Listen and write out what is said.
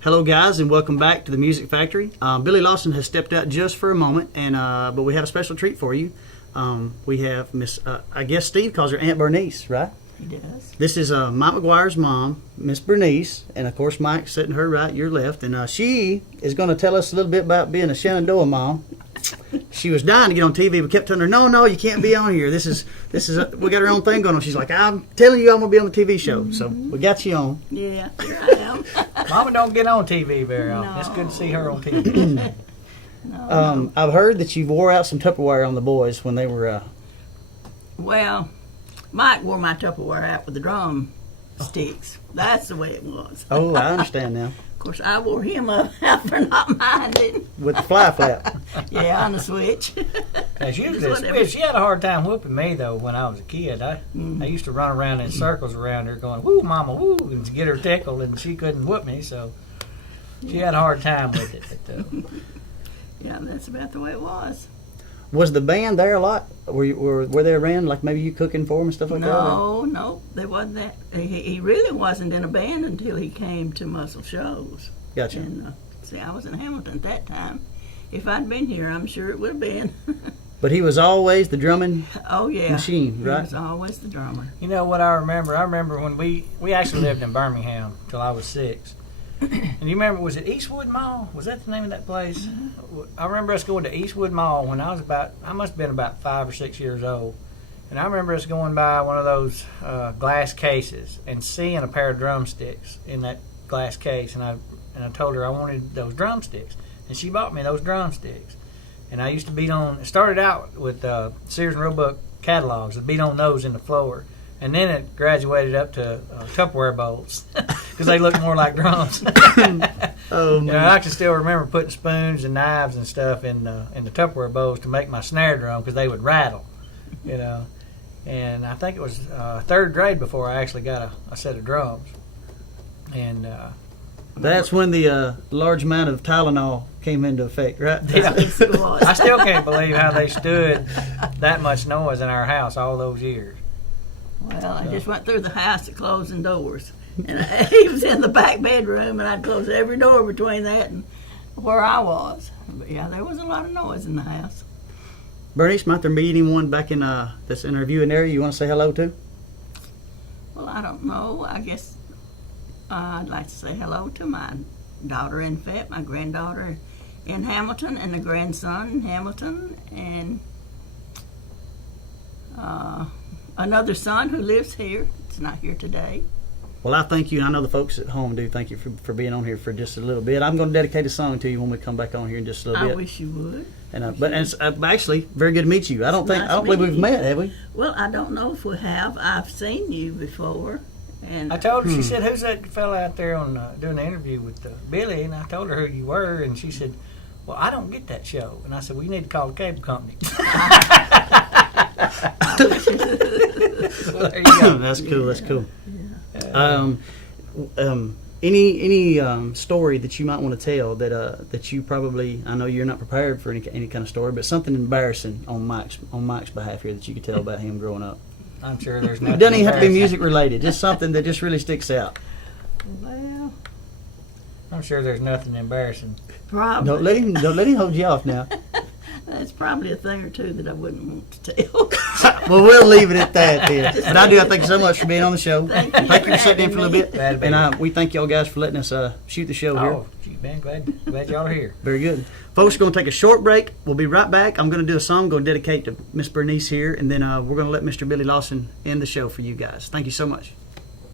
Hello, guys, and welcome back to the Music Factory. Billy Lawson has stepped out just for a moment, and but we have a special treat for you. We have Miss, I guess Steve calls her Aunt Vernese, right? He does. This is Mike McGuire's mom, Miss Vernese, and of course Mike's sitting her right, your left, and she is going to tell us a little bit about being a Shenandoah mom. She was dying to get on TV, but kept telling her, no, you can't be on here. This is we got our own thing going on. She's like, I'm telling you, I'm going to be on the TV show. So we got you on. Yeah, here I am. Mama don't get on TV very often. No. It's good to see her on TV. No. I've heard that you wore out some Tupperware on the boys when they were... Well, Mike wore my Tupperware out with the drum sticks. That's the way it was. Oh, I understand now. Of course, I wore him out for not minding. With the fly flap. Yeah, on the switch. She whatever. she had a hard time whooping me, though, when I was a kid. I used to run around in circles around her going, woo, mama, woo, and to get her tickled, and she couldn't whoop me, so she had a hard time with it. But, Yeah, that's about the way it was. Was the band there a lot? Were they around, like maybe you cooking for them and stuff like that? No, there wasn't that. He really wasn't in a band until he came to Muscle shows. Gotcha. And see, I was in Hamilton at that time. If I'd been here, I'm sure it would have been. But he was always the drumming Oh yeah, machine, right? He was always the drummer. you know what I remember? I remember when we actually lived in Birmingham till I was 6. And you remember, was it Eastwood Mall? Was that the name of that place? I remember us going to Eastwood Mall when I must have been about 5 or 6 years old. And I remember us going by one of those glass cases and seeing a pair of drumsticks in that glass case. And I told her I wanted those drumsticks. And she bought me those drumsticks. And I used to beat on, it started out with Sears and Roebuck catalogs. I'd beat on those in the floor. And then it graduated up to Tupperware bowls because they looked more like drums. Oh, man. I can still remember putting spoons and knives and stuff in the Tupperware bowls to make my snare drum because they would rattle, And I think it was 3rd grade before I actually got a set of drums. And That's when the large amount of Tylenol came into effect, right? yeah, Yes, it was. I still can't believe how they stood that much noise in our house all those years. Well, I just went through the house at closing doors. And he was in the back bedroom, and I'd close every door between that and where I was. But yeah, there was a lot of noise in the house. Bernice, might there be anyone back in that's in our viewing area you want to say hello to? Well, I don't know. I guess I'd like to say hello to my daughter in Fett, my granddaughter in Hamilton, and the grandson in Hamilton, and another son who lives here. It's not here today. Well, I thank you, and I know the folks at home do thank you for being on here for just a little bit. I'm going to dedicate a song to you when we come back on here in just a little bit. I wish you would. And but it's actually very good to meet you. I don't Nice believe we've meeting met, have we? Well, I don't know if we have. I've seen you before, and I told her, she said, who's that fella out there on doing the interview with Billy? And I told her who you were, and she said, well, I don't get that show. And I said, well, you need to call the cable company. So there you go. That's cool. That's cool. yeah. Any story that you might want to tell that you probably, I know you're not prepared for any kind of story, but something embarrassing on Mike's behalf here that you could tell about him growing up. I'm sure there's It nothing. doesn't even have to be embarrassing. music related, just something that just really sticks out. Well, I'm sure there's nothing embarrassing. probably. Don't let him hold you off now. That's probably a thing or two that I wouldn't want to tell. Well, we'll leave it at that then. But I do. I thank you so much for being on the show. Thank you Thank you for for sitting in for a little bit. Glad to be And we thank y'all guys for letting us shoot the show here. Oh, gee, man, glad y'all are here. Very good. Folks, we're going to take a short break. We'll be right back. I'm going to do a song going to dedicate to Miss Bernice here, and then we're going to let Mr. Billy Lawson end the show for you guys. Thank you so much.